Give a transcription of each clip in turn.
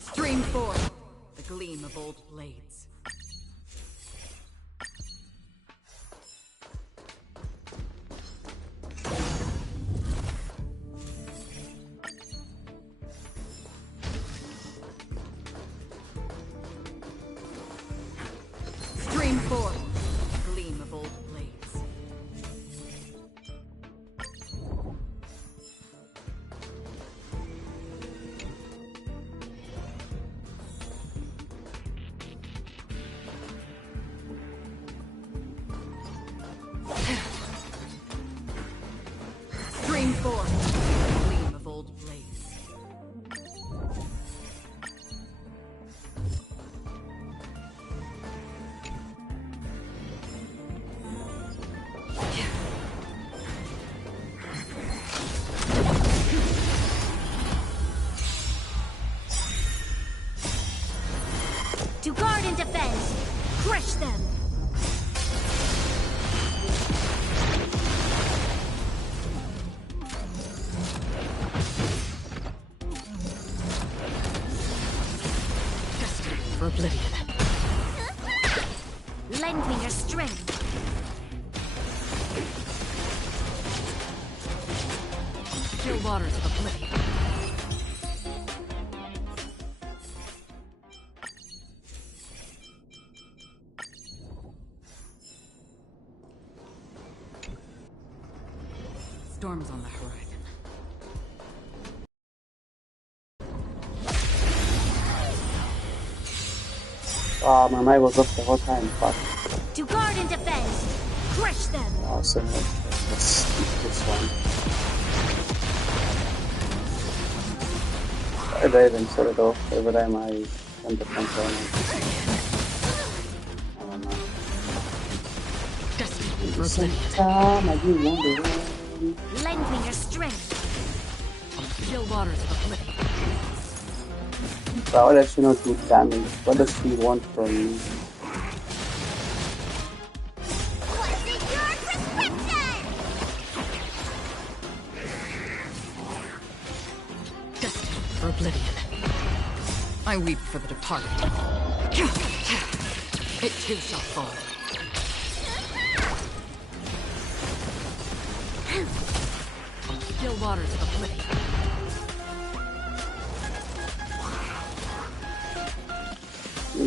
Stream 4, the gleam of old blades. Stream 4, gleam of old blades. Stream 4, gleam of old blades. To guard and defend! Crush them! Destined for oblivion. Lend me your strength! Still waters of oblivion. Storms on the horizon. Oh, my mic was off the whole time. Fuck. To guard and defend! Crush them! Awesome. Let's keep this one. I died and sort it off every time I went to control it. I don't know. Destined for oblivion. Time I do wonder. Lend me your strength! Still waters of oblivion. Power actually not do damage. What does he want from me? What's in your prescription? Destined for oblivion. I weep for the departed. It too shall fall. Still waters of oblivion.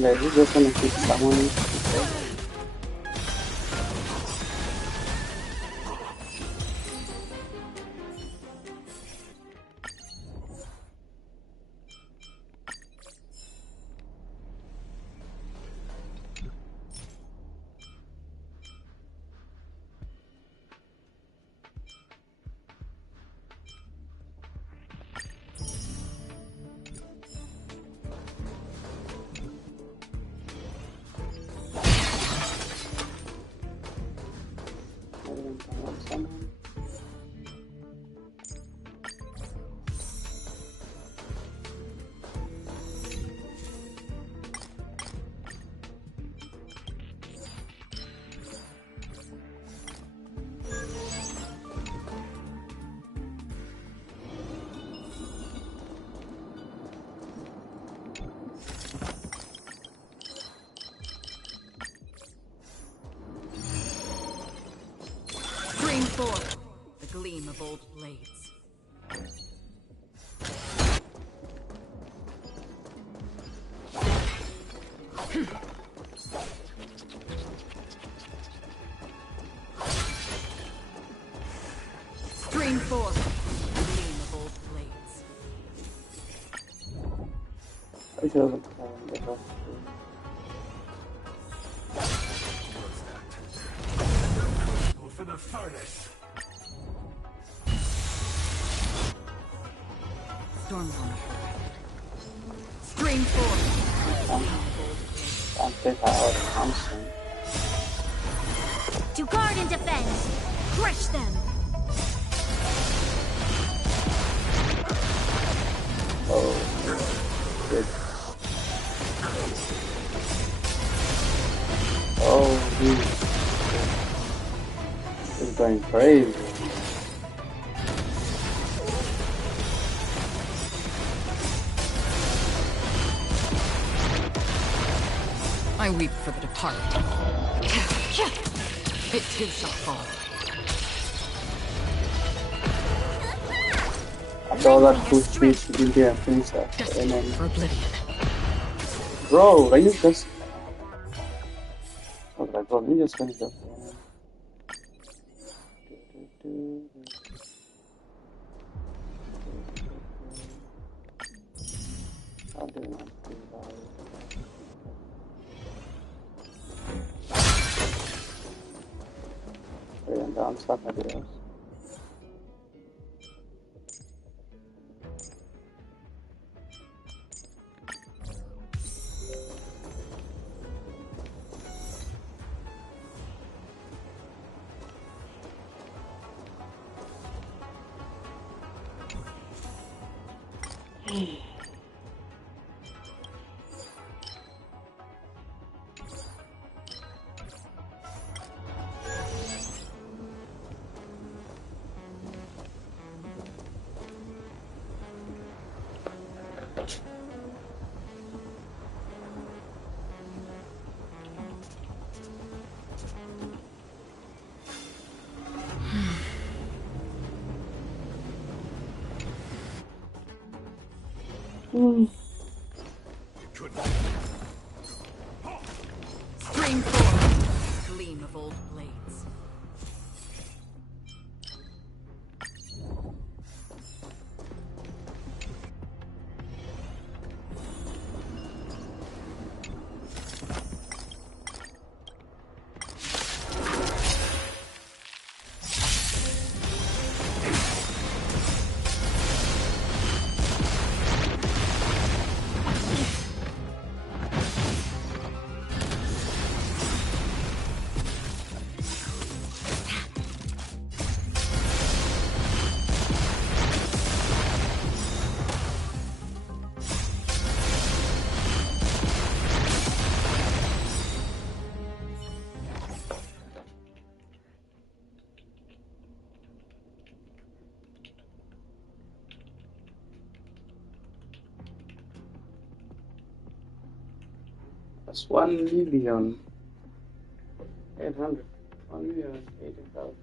Like, you just want to keep someone. Stream 4, the gleam of old blades. Stream 4, the gleam of old blades. I should have get off. For the furnace. Storms on the horizon. Stream 4. Can't take her out of constant. To guard and defend! Crush them! Oh. shit. Oh, he's going crazy. I weep for the departed. It too shall fall. After all that push speech, India and finish that. And Destined then, for oblivion. bro, are you just... I was like, bro, you just finished that. I'll do not do that. Wait, and I'm stuck at the house. Spring forward. Gleam of old blades. That's 1,800,000. 1,080,000.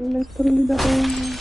Literally double.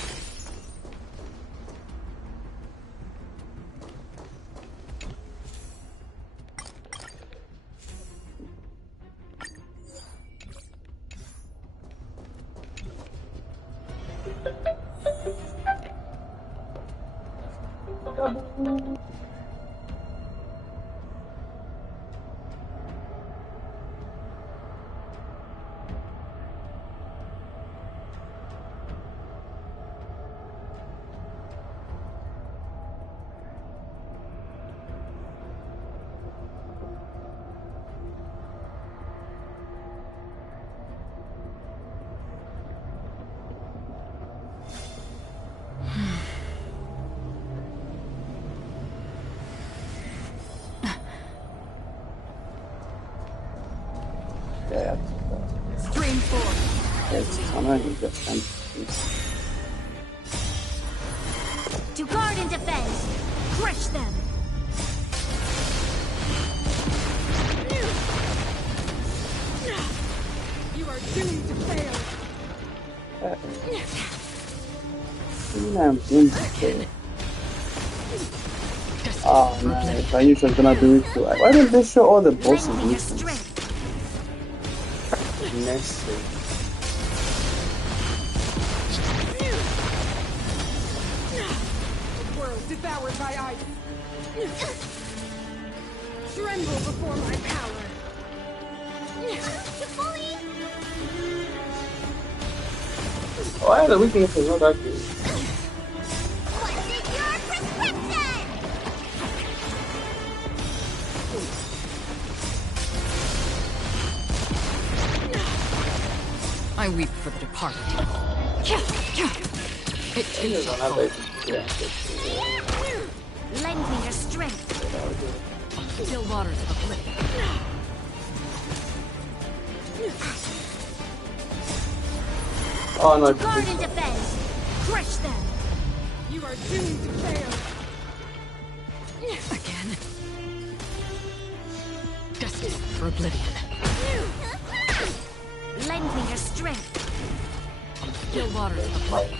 Yeah, Stream 4. it's something different. To guard and defend. Crush them. You are doomed to fail. I'm doing it. Oh nice, I usually gonna do it too. Why didn't they show all the bosses Lending your instance? strength. Messy. The world devoured by ice. Tremble before my power. Oh, I had a weakness for what I do. What's in your prescription? I weep for the departed. It too I shall don't have fall. a Lend me your strength. Still waters of oblivion. Oh no, Guard and defend. Crush them. You are doomed to fail. Again. Justice for oblivion. Lend me your strength. Still waters of oblivion.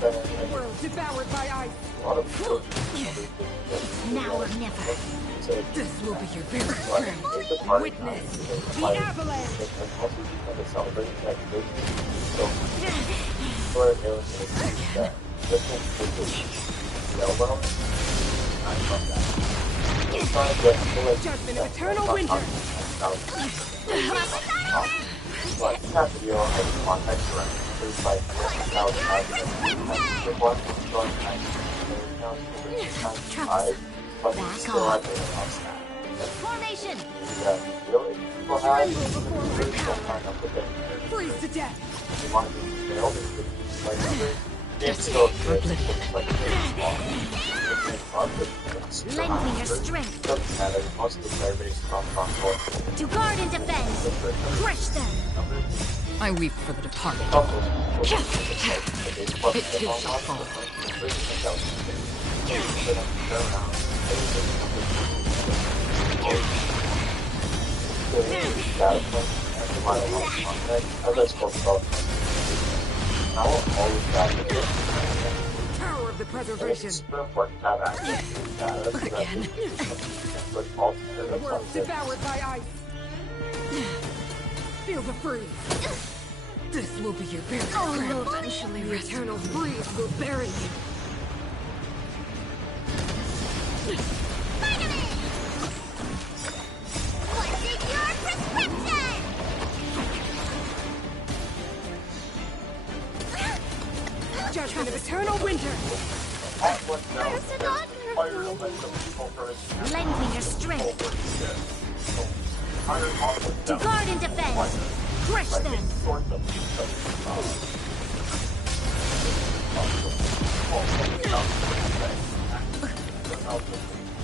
The world devoured by ice. Now or never. This will be your very crown. Witness the avalanche. Judgment of eternal winter. Back off. Formation. Tremble before my power. Freeze to death. Justice for oblivion. Lend me your strength. To guard and defend. Crush them. I weep for the departed. It too shall fall. Tower of the preservation. Again. The world devoured by ice. Feel the freeze. This will be your very crown. Eventually, the eternal freeze will bury you. What's in your prescription? Judgment of eternal winter. Lend me your strength. To guard and defend. Crush them.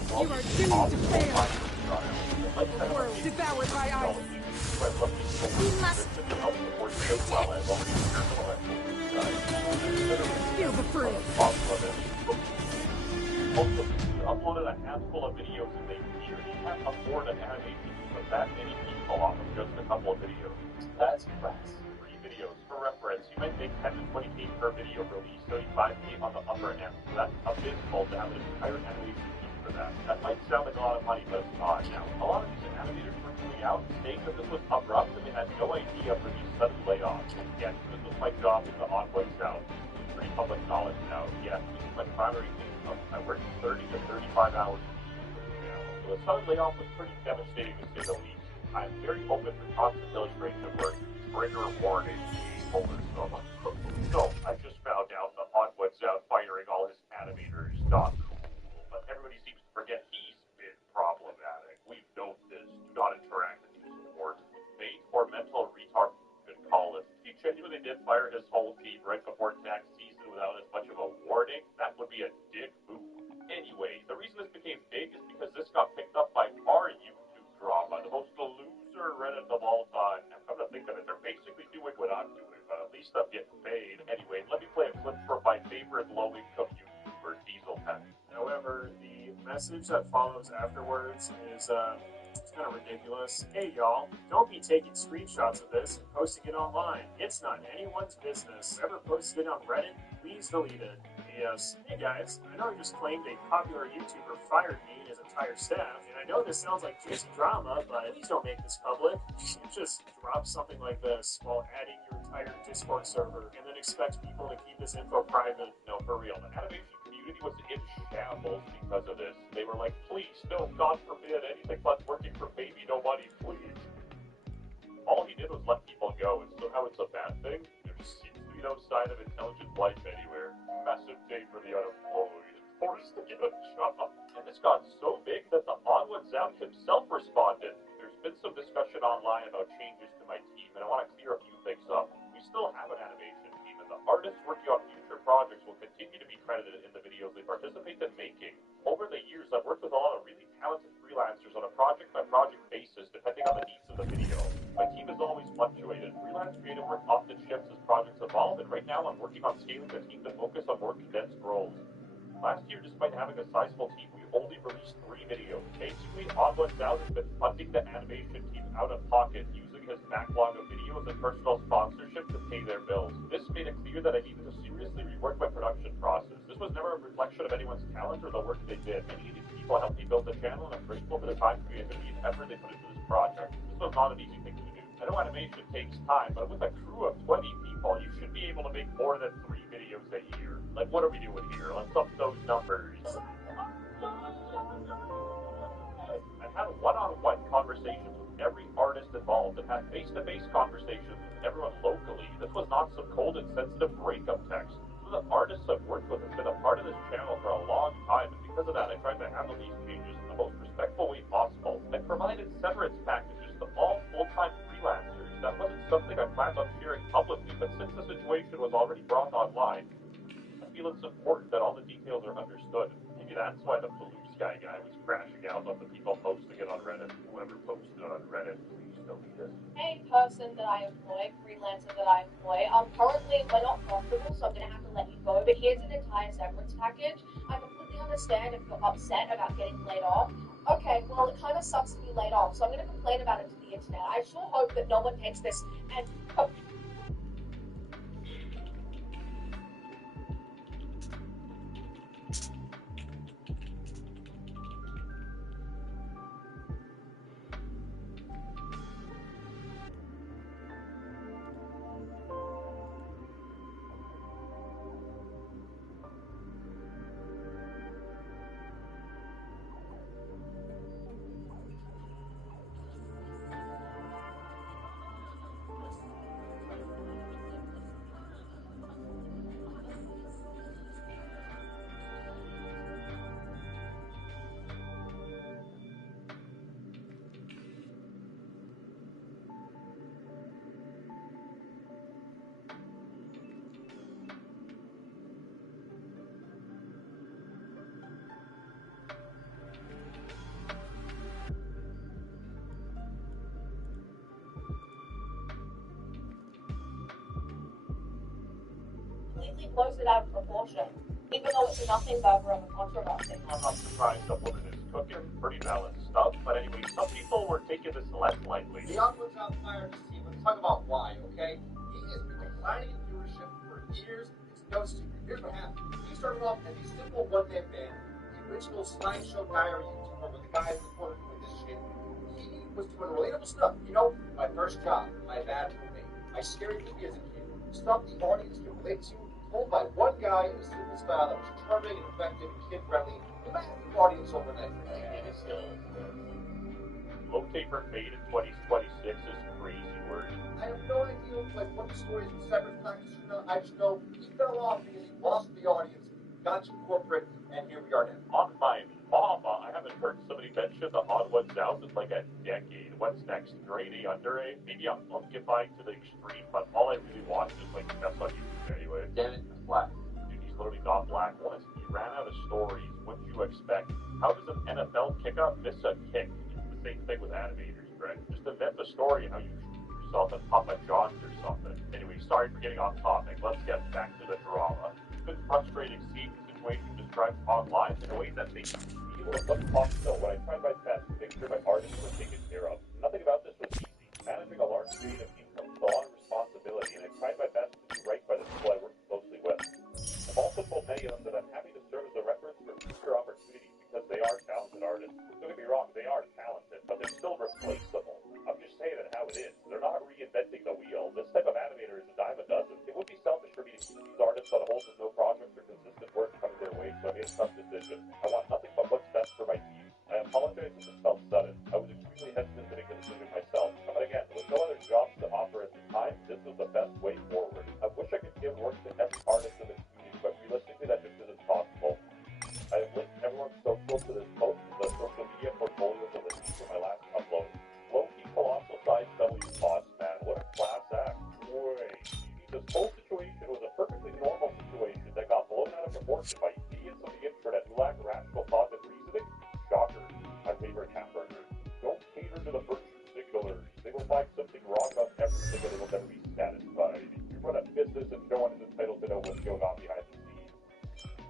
You are doomed to fail. The world devoured by ice. We must Feel the freeze. Uploaded a handful of videos and they can't afford an animation team of that many people off of just a couple of videos. That's crass. 3 videos. For reference, you might make 10 to 20K per video release, 35K on the upper end. So that's abysmal to have an entire animation team for that. That might sound like a lot of money, but it's not. Now, a lot of these animators were coming out saying that this was abrupt and they had no idea for these sudden layoffs. Yes, this was my job in the Onward South. It's pretty public knowledge now. Yes, this is my primary income. I worked 30 to 35 hours a week. So the sudden layoff was pretty devastating to say the least. I'm very open for constant illustration work. Trigger warning. So, I just found out that Onward's out firing all his animators. Not cool. But everybody seems to forget he's been problematic. We've known this. Do not interact with his support. Fate or mental retard, you could call it. He genuinely did fire his whole team right before tax season without as much of a warning. That would be a dick move. Anyway, the reason this became big is because this got picked up by our YouTube drama, the most loser Reddit of all time. And come to think of it, they're basically doing what I'm doing, but at least I'm getting paid. Anyway, let me play a clip from my favorite low-income YouTuber, Diesel Pen. However, the message that follows afterwards is it's kind of ridiculous. Hey y'all, don't be taking screenshots of this and posting it online. It's not anyone's business. Whoever posted it on Reddit, please delete it. Yes. Hey guys, I know you just claimed a popular YouTuber fired me and his entire staff, and I know this sounds like juicy drama, but please don't make this public. You just drop something like this while adding your entire Discord server and then expect people to keep this info private. No, for real, the animation community was in shambles because of this. They were like, please, no, God forbid, anything but working for baby nobody, please. All he did was let people go, and somehow it's a bad thing. There just seems to be no sign of intelligent life anywhere. Massive day for the unemployed, forced to get a job. And this got so big that the Onward South himself responded. There's been some discussion online about changes to my team, and I want to clear a few things up. We still have an animation team, and the artists working on future projects will continue to be credited in the videos they participate in making. Over the years, I've worked with a lot of really talented freelancers on a project-by-project basis, depending on the needs of the video. My team has always fluctuated. Freelance creative work often shifts as projects evolve, and right now I'm working on scaling the team to focus on more condensed roles. Last year, despite having a sizable team, we only released 3 videos. Basically, Onward South has been funding the animation team out of pocket, using his backlog of videos and personal sponsorship to pay their bills. This made it clear that I needed to seriously rework my production process. This was never a reflection of anyone's talent or the work they did. Many of these people helped me build the channel, and I'm grateful for the time, creativity, and effort they put into this project. This was not an easy thing to do. I know animation takes time, but with a crew of 20 people, you should be able to make more than 3 videos a year. Like, what are we doing here? Let's up those numbers. I've had one-on-one conversations with every artist involved and had face-to-face conversations with everyone locally. This was not some cold and sensitive breakup text. Some of the artists I've worked with have been a part of this channel for a long time, and because of that, I tried to handle these changes in the most respectful way possible. I provided severance packages to all full-time freelancers. That wasn't something I planned on sharing publicly, but since the situation was already brought online, I feel it's important that all the details are understood. Maybe that's why the blue sky guy was crashing out on the people posting it on Reddit. Whoever posted it on Reddit, please delete it. Hey, person that I employ, freelancer that I employ, currently we're not profitable, so I'm going to have to let you go, but here's an entire severance package. I completely understand if you're upset about getting laid off. Okay, well, it kind of sucks to be laid off, so I'm going to complain about it to the internet. I sure hope that no one takes this and... completely blows it out of proportion, even though it's nothing but of a controversy. I'm not surprised the woman is cooking pretty balanced. stuff. But anyway, some people were taking this less lightly. The Aqua's on fire this team. Let's talk about why, okay? He has been declining in viewership for years. It's no secret. Here's what happened. He started off as a simple one-man band, the original slideshow diary YouTuber with the guys in the corner doing this shit. He was doing relatable stuff. You know, my first job, my bad roommate, my scary movie as a kid, stuff the audience could relate to, told by one guy in a simple style that was charming and effective and kid-friendly. The massive audience overnight. And it still is. Low taper fade in 2026 is crazy word. I have no idea what the story is with severance packages. I just know he fell off because he lost the audience, got too corporate, and here we are now. On my mama, I haven't heard somebody mention the Odd Ones Out in like a decade. What's next? Grade A, under A? Maybe I'm monkifying to the extreme, but all I really watch is like that's on YouTube anyway. Damn it, it's black. Dude, he's literally not black. Once he ran out of stories, what do you expect? How does an NFL kicker miss a kick? It's the same thing with animators, Greg. Just invent the story how you shoot yourself in Papa John's or something. Anyway, sorry for getting off topic. Let's get back to the drama. It's been frustrating seeing the situation described online in a way that makes me feel impossible when I tried my best to make sure my artists were taken care of. Nothing about this was easy. Managing a large creative team comes with a lot of responsibility, and I tried my best to do right by the people I work closely with. I've also told many of them that I'm happy to serve as a reference for future opportunities because they are talented artists. Don't get me wrong, they are talented, but they're still replaceable. I'm just saying it how it is. They're not reinventing the wheel. This type of animator is a dime a dozen. It would be selfish for me to keep these artists on hold with no projects or consistent work coming their way, so I made a tough decision. I want nothing but what's best for my team. I apologize if this felt sudden. I was extremely hesitant to make the decision myself. But again, with no other jobs to offer at the time, this was the best way forward. I wish I could give work to every artist in the community, but realistically that just isn't possible. I have linked everyone's socials to this post with the social media portfolios of the team for my last upload. Low-key colossal size W boss, man. What a class act. Wait. This whole situation was a perfectly normal situation that got blown out of proportion by idiots on the internet who lack rational thought and reasoning. Shocker. My favorite hamburger. Don't cater to the virtue signalers. They will find something wrong about everything and they will never be satisfied. You run a business and no one is entitled to know what's going on behind the scenes.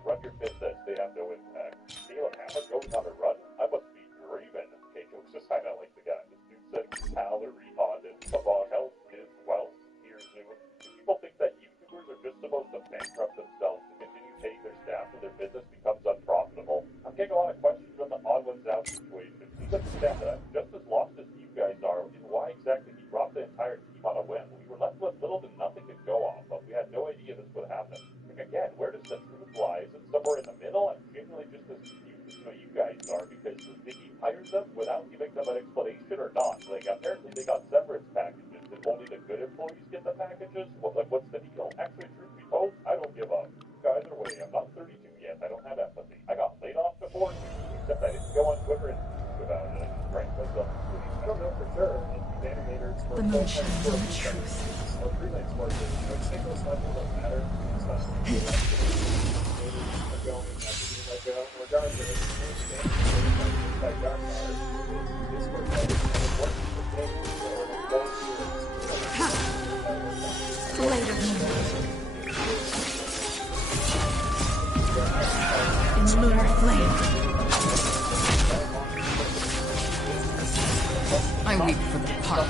Run your business. They have no impact. Caleb Hammer goes on a run? I must be dreaming. Okay, jokes aside, I like the guy. This dude said calorie audit. About health is wealth. Here's new. People think that YouTubers are just supposed to bankrupt themselves to continue paying their staff when their business becomes unprofitable. I'm getting a lot of questions on the Odd Ones Out situation. Please understand that I'm just as lost as you guys are in why exactly he dropped the entire team on a whim. We were left with little to nothing to go off of. We had no idea this would happen. Like, again, where does the truth lie? Is it somewhere in the middle? I'm genuinely just as confused as what you guys are because did he hire them without giving them an explanation or not? Like, apparently they got severance packages. Did only the good employees get the packages? Well, like, what's the deal? Actually, truth be told, I don't give up. Either way, I'm not 32 yet. I don't have empathy. I got laid off before, except I didn't go on Twitter and tweet about it. I just drank myself to sleep. I don't know for sure if these animators were The moon full-time shines on the employees truth. or freelance workers. I would say those levels don't matter, especially if the animators are going after being let go. Regardless, I understand like dark matter. This work is working for things or those who Later. In lunar flame. I weep for the part.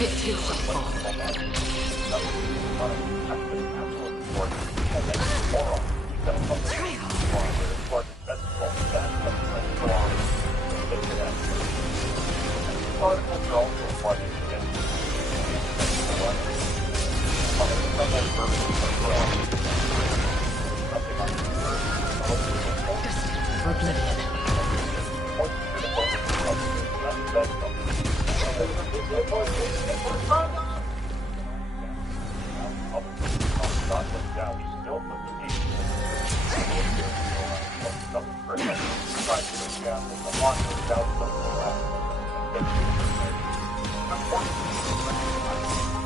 It too shall fall. For oblivion.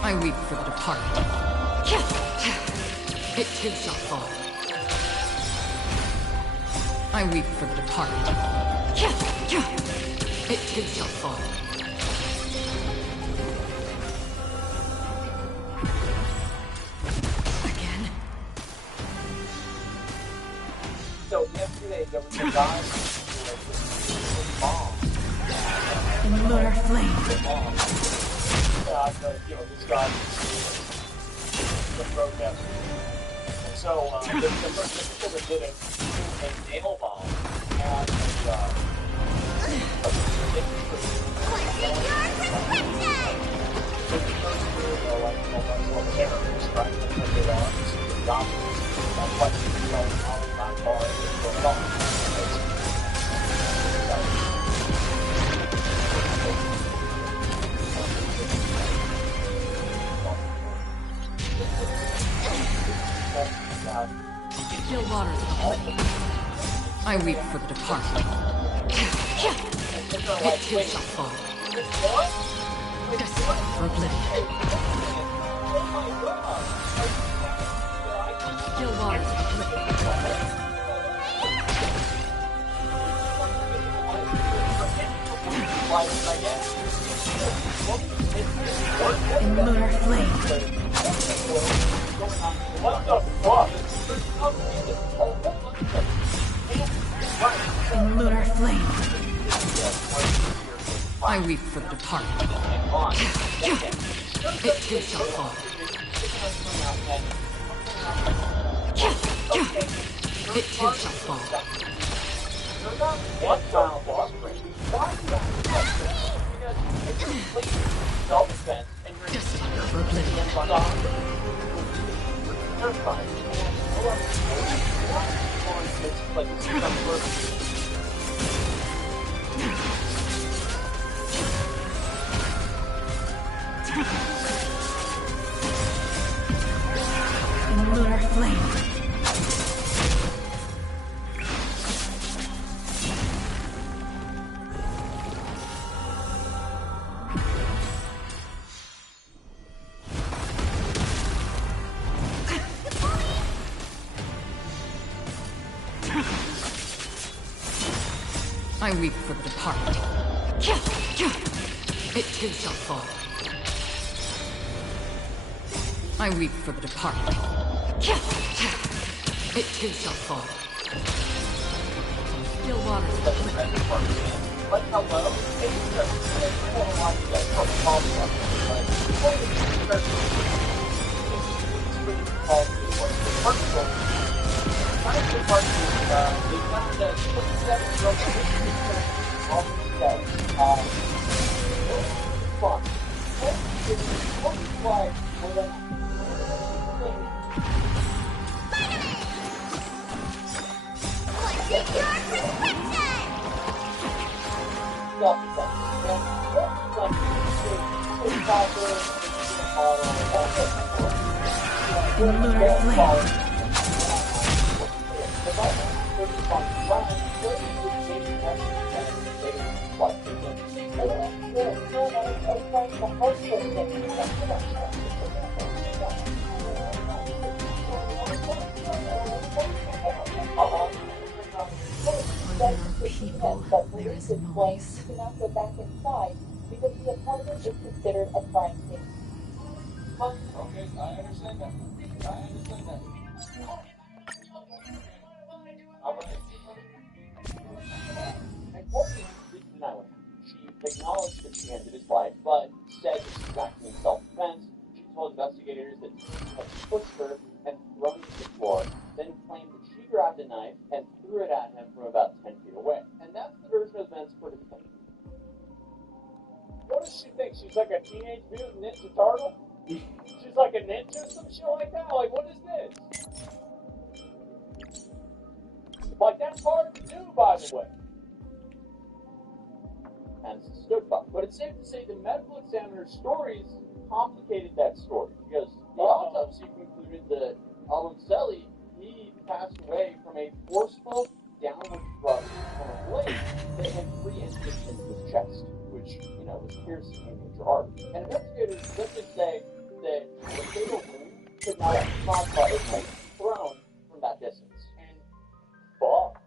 I weep for the departed. It too shall fall. I weep for the departed. It too shall fall. Again. So yesterday there was a guy who was lunar flame. This guy the road down. And so the first people that did it threw a nail bomb at Still waters of oblivion. I weep for the departed. It too shall fall. Destined for oblivion. Still waters of oblivion. In lunar flame. What the fuck? In lunar flame. I weep for the departed. It too shall fall. It too shall fall. What the fuck? Self-defense and you're Destined for oblivion. In lunar flame. I weep for the departed. It too shall fall. I weep for the departed. It too shall fall. Still waters of oblivion. Like hello, In lunar flame. People, there is noise. Do not go back inside because the apartment is considered a crime scene. Okay, I understand that. Alright. According to Lisa Nyland, she acknowledged that she ended his life, but said that she was acting in self-defense. She told investigators that she had pushed her and thrown her to the floor, then claimed that she grabbed a knife and threw it at him from about 10 feet away. And that's the version of events for defendant. What does she think? She's like a teenage mutant ninja turtle? She's like a ninja or some shit like that? Like, what is this? Like, that's hard to do, by the way. And stood by. But it's safe to say the medical examiner's stories complicated that story. Because the autopsy concluded that Alunceli, he passed away from a forceful downward thrust from a blade that had 3 inches into his chest, which, was piercing a major artery. And investigators simply say that the fatal wound could not have been caused by a knife thrown from that distance. And fuck.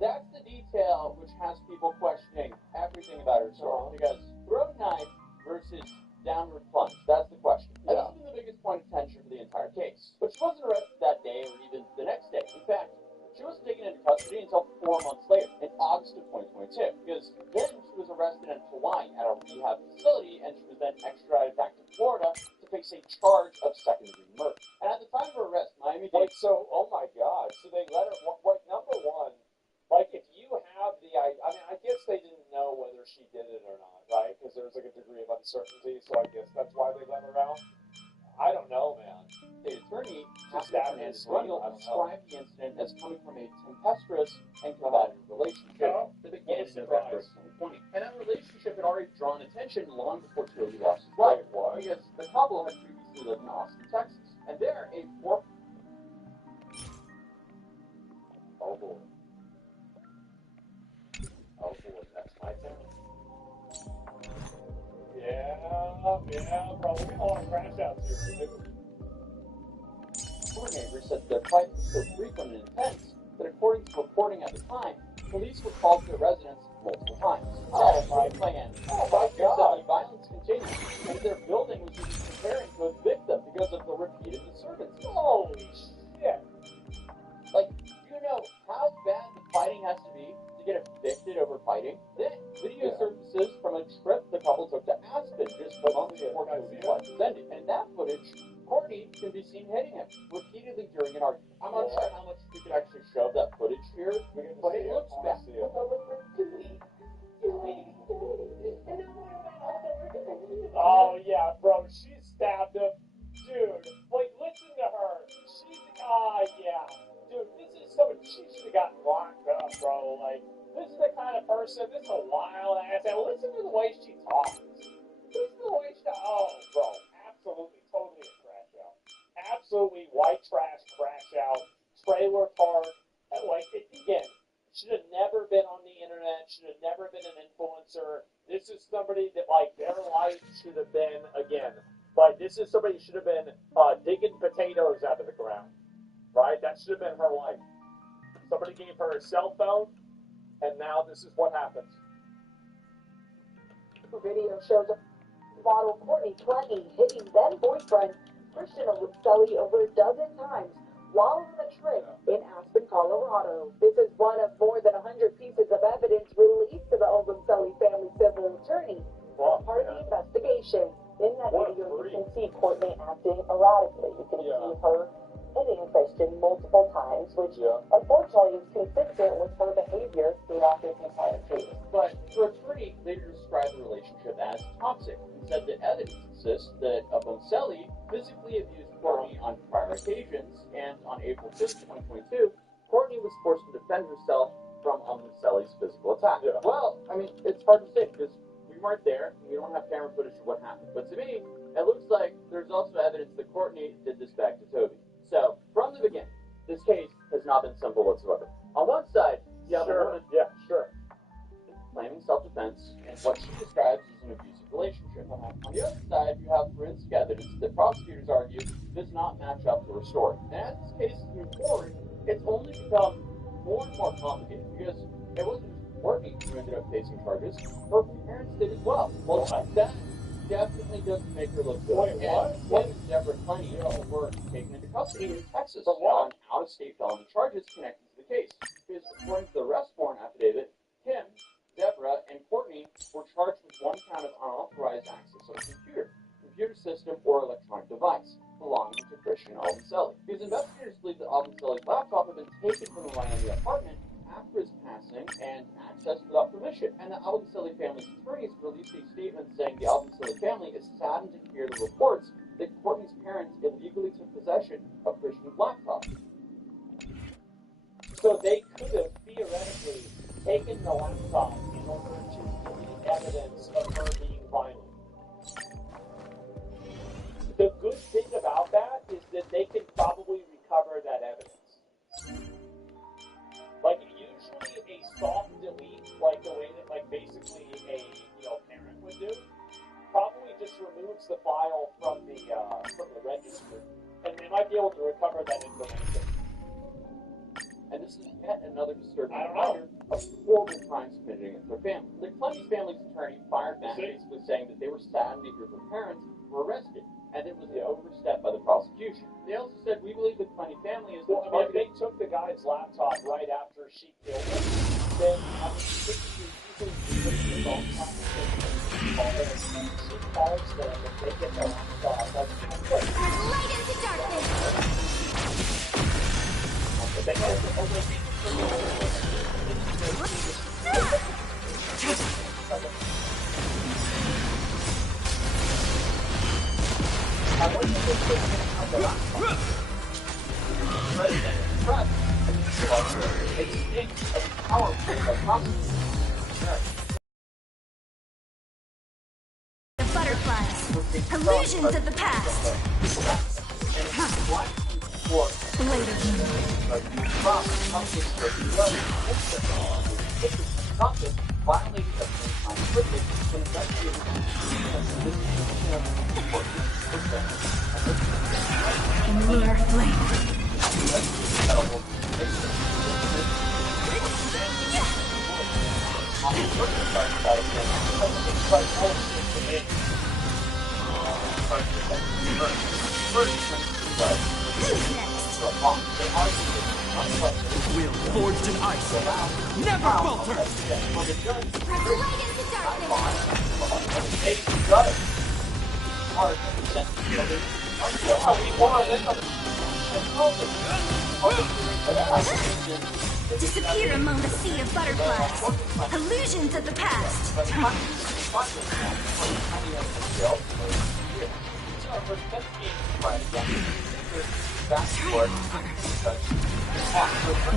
That's the detail which has people questioning everything about her story. Because thrown knife versus downward plunge, that's the question. And that's been the biggest point of tension for the entire case. But she wasn't arrested that day or even the next day. In fact, she wasn't taken into custody until 4 months later, in August of 2022. Because then she was arrested in Hawaii at a rehab facility, and she was then extradited back to Florida to face a charge of second-degree murder. And at the time of her arrest, Like, so, oh my God, so they let her, like, number one, like, if you have the, I mean, I guess they didn't know whether she did it or not, right? Because there's, like, a degree of uncertainty, so I guess that's why they let her out. I don't know, man. The attorney, Just Jack that Hernandez is funny, Regal, I don't know. described the incident as coming from a tempestuous and combative relationship that began in November of 2020. And that relationship had already drawn attention long before Toby lost his life. Because the couple had previously lived in Austin, Texas. And there, a four... Oh, boy. Oh, boy, that's my town. Yeah, bro, we got a lot of crash outs here. Four neighbors said their fight was so frequent and intense that according to reporting at the time, police were called to their residence multiple times. Oh my plan. Oh my Said God. the violence continued, and their building was even preparing to evict them because of the repeated disturbances. Holy shit. Like, you know how bad the fighting has to be to get evicted over fighting? Then, video surfaces from a trip the couple took to Aspen just months before Toby's life was ended. And in that footage, Courtney can be seen hitting him repeatedly during an argument. I'm not sure how much we could actually show that footage here, but it looks bad. Oh yeah, bro, she stabbed him. Dude, like, listen to her. Yeah. Dude, this is someone, she should have gotten locked up, bro. Like, this is the kind of person, this is a wild ass, and listen to the way she talks. Listen to the way she talks. Oh, bro, absolutely, totally a crash out. Absolutely white trash crash out. Trailer park. And like, again, should have never been on the internet, should have never been an influencer. This is somebody that, like, their life should have been, again, like, this is somebody who should have been digging potatoes out of the ground, right? That should have been her life. Somebody gave her a cell phone, and now this is what happens. Video shows model Courtney Clegg hitting then boyfriend Christian Scully over a dozen times while on a trip in Aspen, Colorado. This is one of more than 100 pieces of evidence released to the Scully family civil attorney as part of the investigation. In that video, you can see Courtney acting erratically. You can see her hitting Christian multiple times, which unfortunately is consistent with her behavior throughout this entire case. But her attorney later described the relationship as toxic and said that evidence exists that Aboncelli physically abused Courtney on prior occasions, and on April 5th, 2022, Courtney was forced to defend herself from Aboncelli's physical attack. Well, I mean, it's hard to say because we weren't there, and we don't have camera footage of what happened. But to me, it looks like there's also evidence that Courtney did this back to Toby. So, from the beginning, this case has not been simple whatsoever. On one side, you have a woman claiming self-defense and what she describes as an abusive relationship. On the other side, you have forensic evidence that prosecutors argue does not match up to her story. And as this case has moved forward, it's only become more and more complicated because it wasn't just Courtney who ended up facing charges, her parents did as well. Well, that definitely doesn't make her look good. And Deborah Clenny were taken into custody in Texas on out-of-state felony charges connected to the case. Because according to the arrest warrant affidavit, Kim, Deborah, and Courtney were charged with one count of unauthorized access of a computer system, or electronic device belonging to Christian Aboncelli. Because investigators believe that Aboncelli's laptop had been taken from the Miami apartment after his passing and accessed without permission. And the Aboncelli family's attorneys released a statement saying the Aboncelli family is saddened to hear the reports that Courtney's parents illegally took possession of Christian's laptop. So they could have theoretically taken the laptop in order to delete evidence of her being violent. The good thing about that is that they can probably recover that evidence. Like, usually a soft delete, like the way that, like, basically a parent would do, probably just removes the file from the register, and they might be able to recover that information. And this is yet another disturbing reminder of horrible crimes committed against their family. The Clenny family's attorney fired back, basically saying that they were saddened to hear their parents were arrested, and it was overstepped by the prosecution. They also said, we believe the Clenny family is... Well, I mean, if they took the guy's laptop right after she killed him, then I mean, Light into darkness. The butterflies. Illusions of the past. Blade of moon. Lunar flame. Who's next? Will forged in ice. Never falter. Light into darkness. Disappear among the sea of butterflies. Illusions of the past.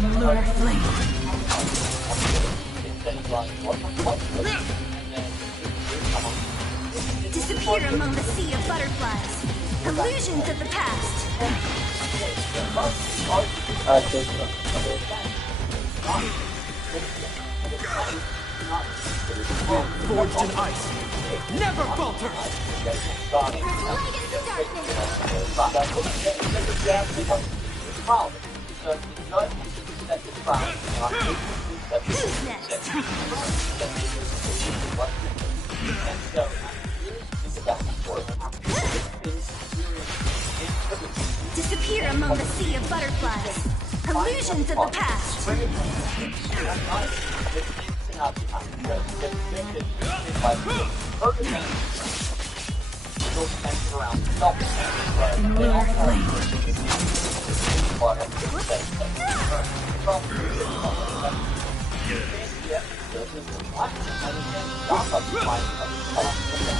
Lunar flame. Disappear among the sea of butterflies. Illusions of the past. Forged in ice. Never falter. Light into darkness. Who's next? Disappear among the sea of butterflies. Illusions of the past. Lunar flame.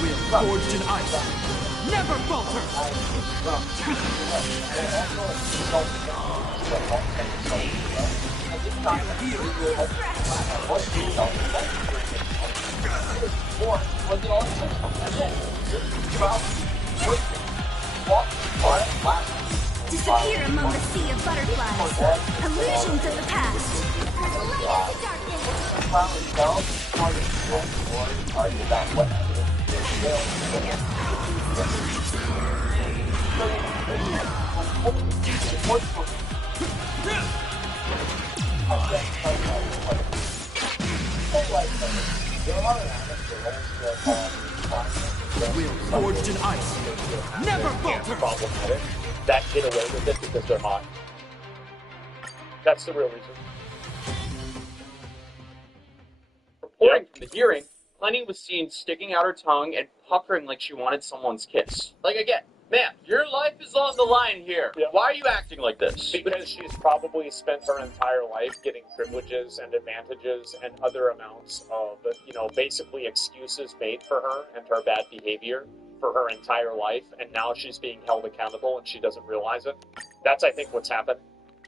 Will forged in ice. Never falter. Disappear among the sea of butterflies. Illusions of the past. Light into Will forged in ice. Never falter. Problematic that get away with it because they're hot. That's the real reason. Reporting from the hearing, Lenny was seen sticking out her tongue and puckering like she wanted someone's kiss. Like, again, ma'am, your life is on the line here. Yeah. Why are you acting like this? Because she's probably spent her entire life getting privileges and advantages and other amounts of, basically excuses made for her and her bad behavior for her entire life, and now she's being held accountable and she doesn't realize it. That's, I think, what's happened.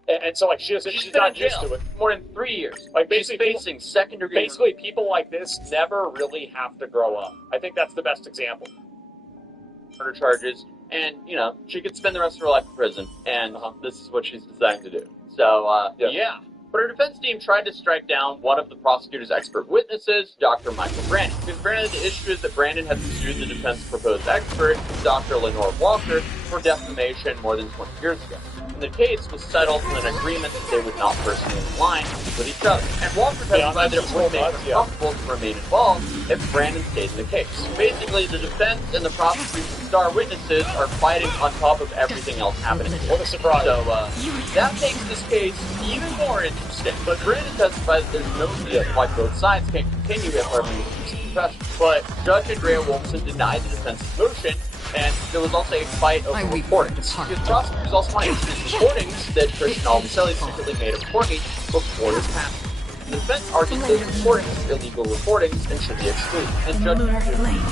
And so, like, she's not used to it. More than 3 years. Like, she's facing second-degree... Basically, people like this never really have to grow up. I think that's the best example. murder charges, and, she could spend the rest of her life in prison, and this is what she's deciding to do. So, yeah. But her defense team tried to strike down one of the prosecutor's expert witnesses, Dr. Michael Brandon. Because granted, the issue is that Brandon had sued the defense's proposed expert, Dr. Lenore Walker, for defamation more than 20 years ago. And the case was settled in an agreement that they would not personally align with each other. And Walker testified that it would make her comfortable to remain involved if Brandon stayed in the case. Basically, the defense and the prosecution's star witnesses are fighting on top of everything else happening. What a surprise. So, that makes this case even more interesting. But Brandon testified that there's no reason why both sides can continue if our meetings. confession. But Judge Andrea Wolfson denied the defense's motion, and there was also a fight over recordings. The prosecutors also want to introduce recordings that Christian Alvaselli secretly made of Courtney before his passing. The defense argues those recordings are illegal recordings and should be excluded. And Judge,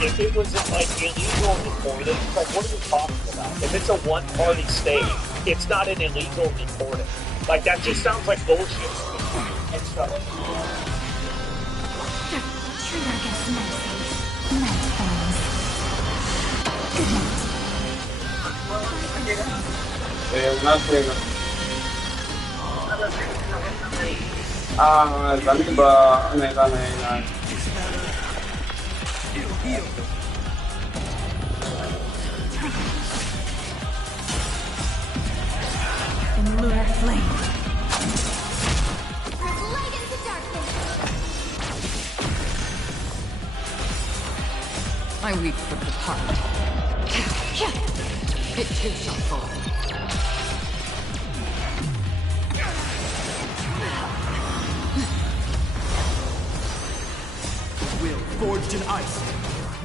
if it was like illegal recordings, like what are you talking about? If it's a one-party state, it's not an illegal recording. Like that just sounds like bullshit. And stuff. Treat our guests nicely. Night, fellows. Good night. Una cena. Kami ba anay. In lunar flame. Light into darkness. I weep for the heart. It too shall fall. Will forged in ice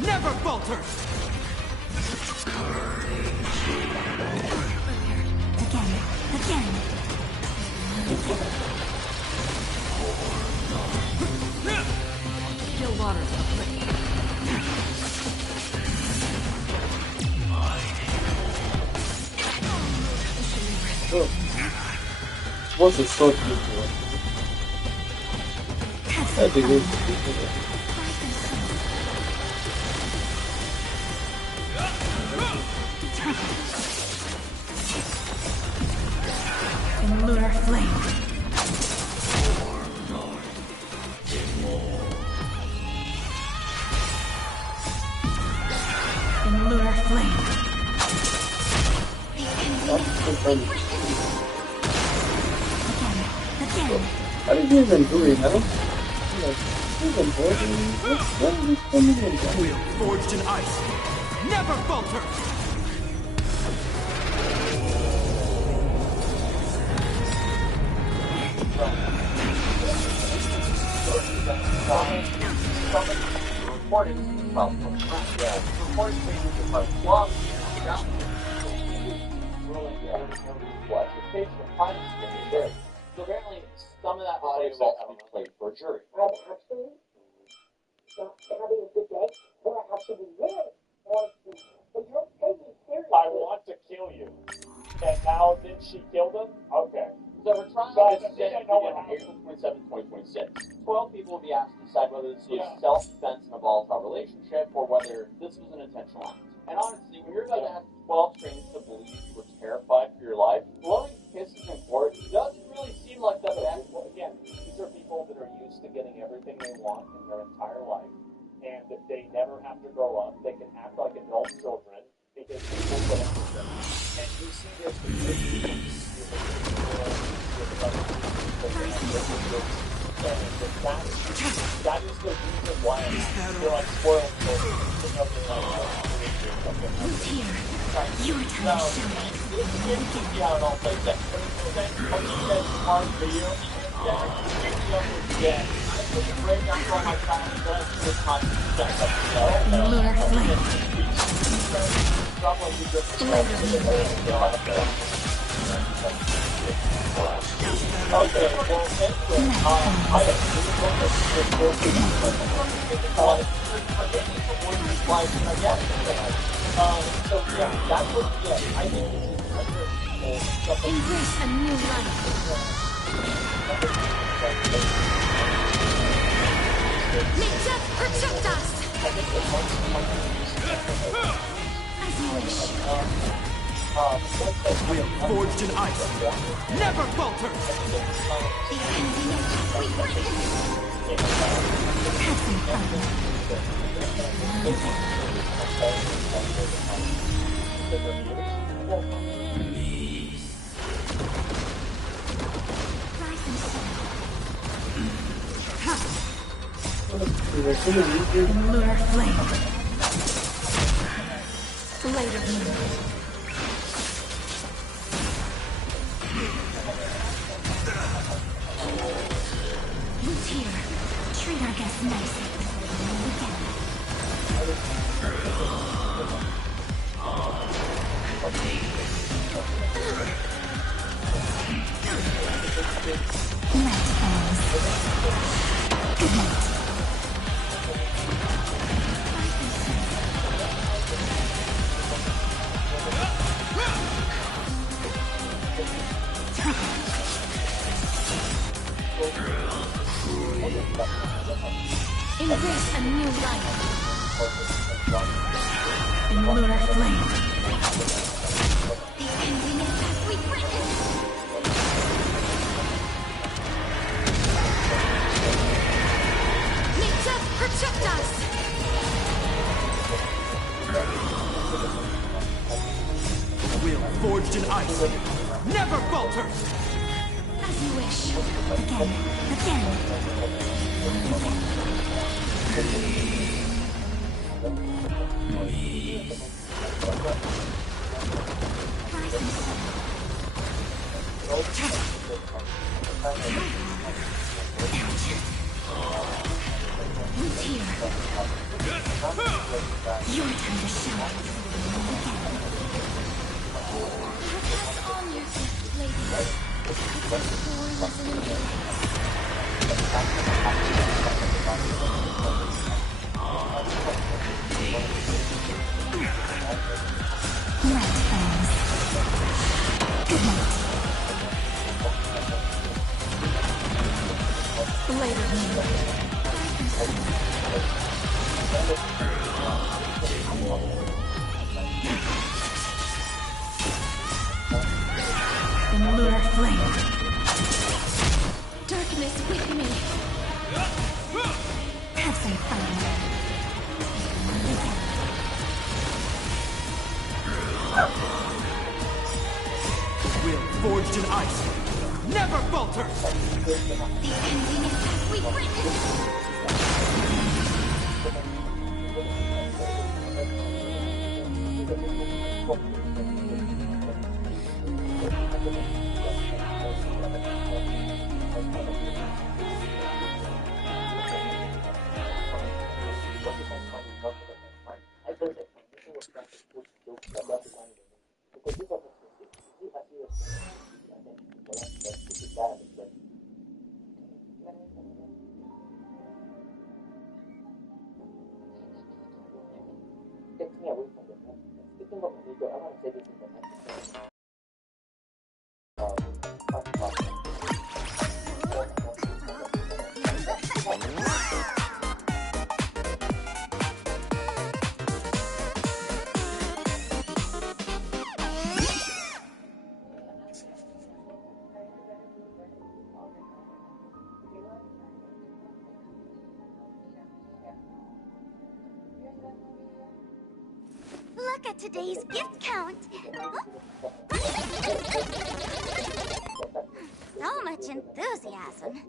never falters. Again. Still waters are pretty. What's the sword beautiful? I think it's beautiful. In lunar flame. In lunar flame. Again. What are you even doing? I don't even Will forged in ice never falters. recordings from recording pages of my blog so apparently some of that audio is also played for a jury. I'm actually not having a good day, or I actually really want to, but you don't take me seriously. I want to kill you. And now then she killed him? Okay. So we're trying to set on April 27, 2026. 12 people will be asked to decide whether this was self-defense in a volatile relationship or whether this was an intentional act. And honestly, when you're going to ask 12 strangers to believe you were terrified for your life, blowing kisses in court doesn't really seem like the best. Well, again, these are people that are used to getting everything they want in their entire life, and that they never have to grow up. They can act like adult children because people put up with them. And you see this that is the reason why they're like spoiled children. Who's here? Your time to show me. Yeah, I don't think that. On video, yeah. I put the break down from my time, but I see the time to check up. Lunar flame. Okay, well, so yeah, that's what, I think Embrace a new life. May death protect us! As you wish. Will forged in ice never falters. Have some fun. In lunar flame. Later moon. Who's here? Treat our guests nicely. Again. Embrace a new life. In lunar flame. The ending is as we've written. May death protect us. Will forged in ice never falters. As you wish. Again. Again. Who's here? Your time to shine. Again. Press on your gift, lady. It's a poor lesson in patience. Light fangs. Good night. Blade of me. In lunar flame. Darkness with me. Have some fun. Will forged in ice never falters. The ending is as we've written. Look at today's gift count. So much enthusiasm.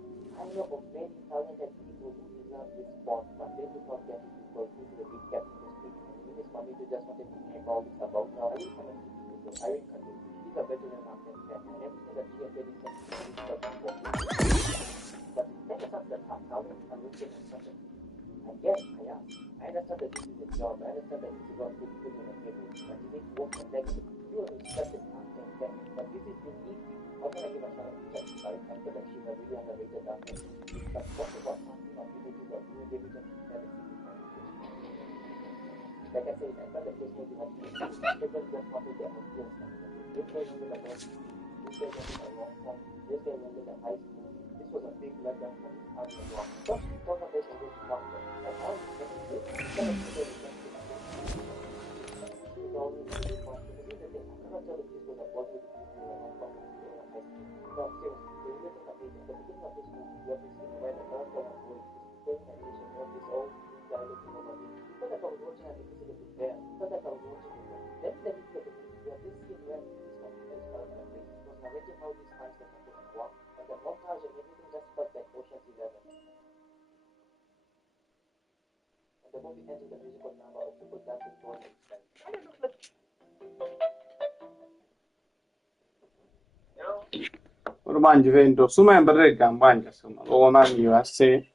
Ormai vendo su membro del campagna sono lo nanno a sé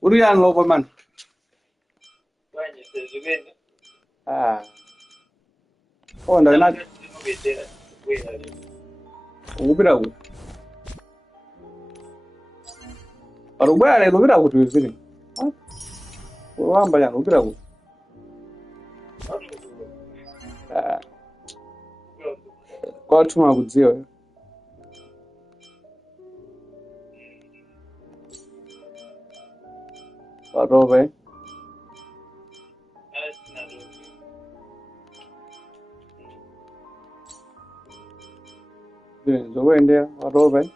Urian lo man ah oh na ubira Arubare lubira kuti uzini. Wamba ya lubira kuti. Kwa tuma kudziwa. Arobe. Zoendera arobe.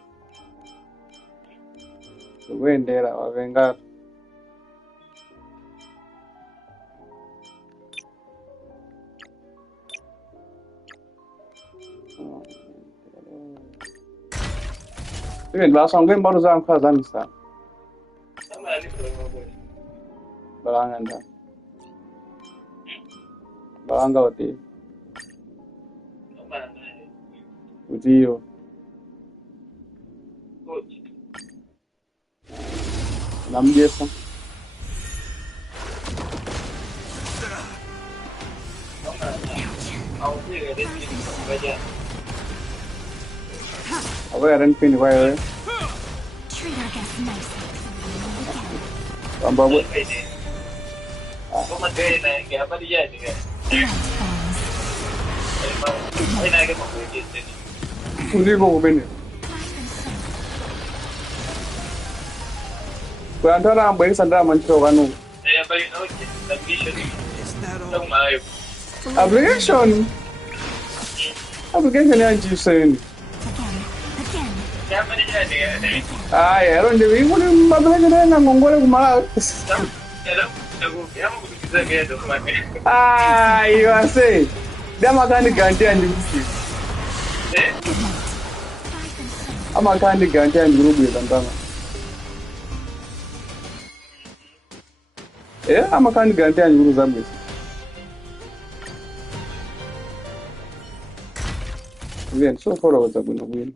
Zoendera wavenga. Even basangwe mbaru zamkha zamisa. Balanganda. Balanga oti. Utiyo. Namjesa. Away aren't pin wire. Treat our guests nicely. Amba what? Udi ko bene. Kuantara ambai sandra mancho kanu. Application. Application yang juice. Ah, ya, ronde wingu ni mabele na ngongole kumala. Ah, you are saying. Dama kandi ganti andi kusi. Ama kandi ganti andi grubu yandanga. Ama kandi ganti andi grubu zamwesi. Bien, so far was a good win.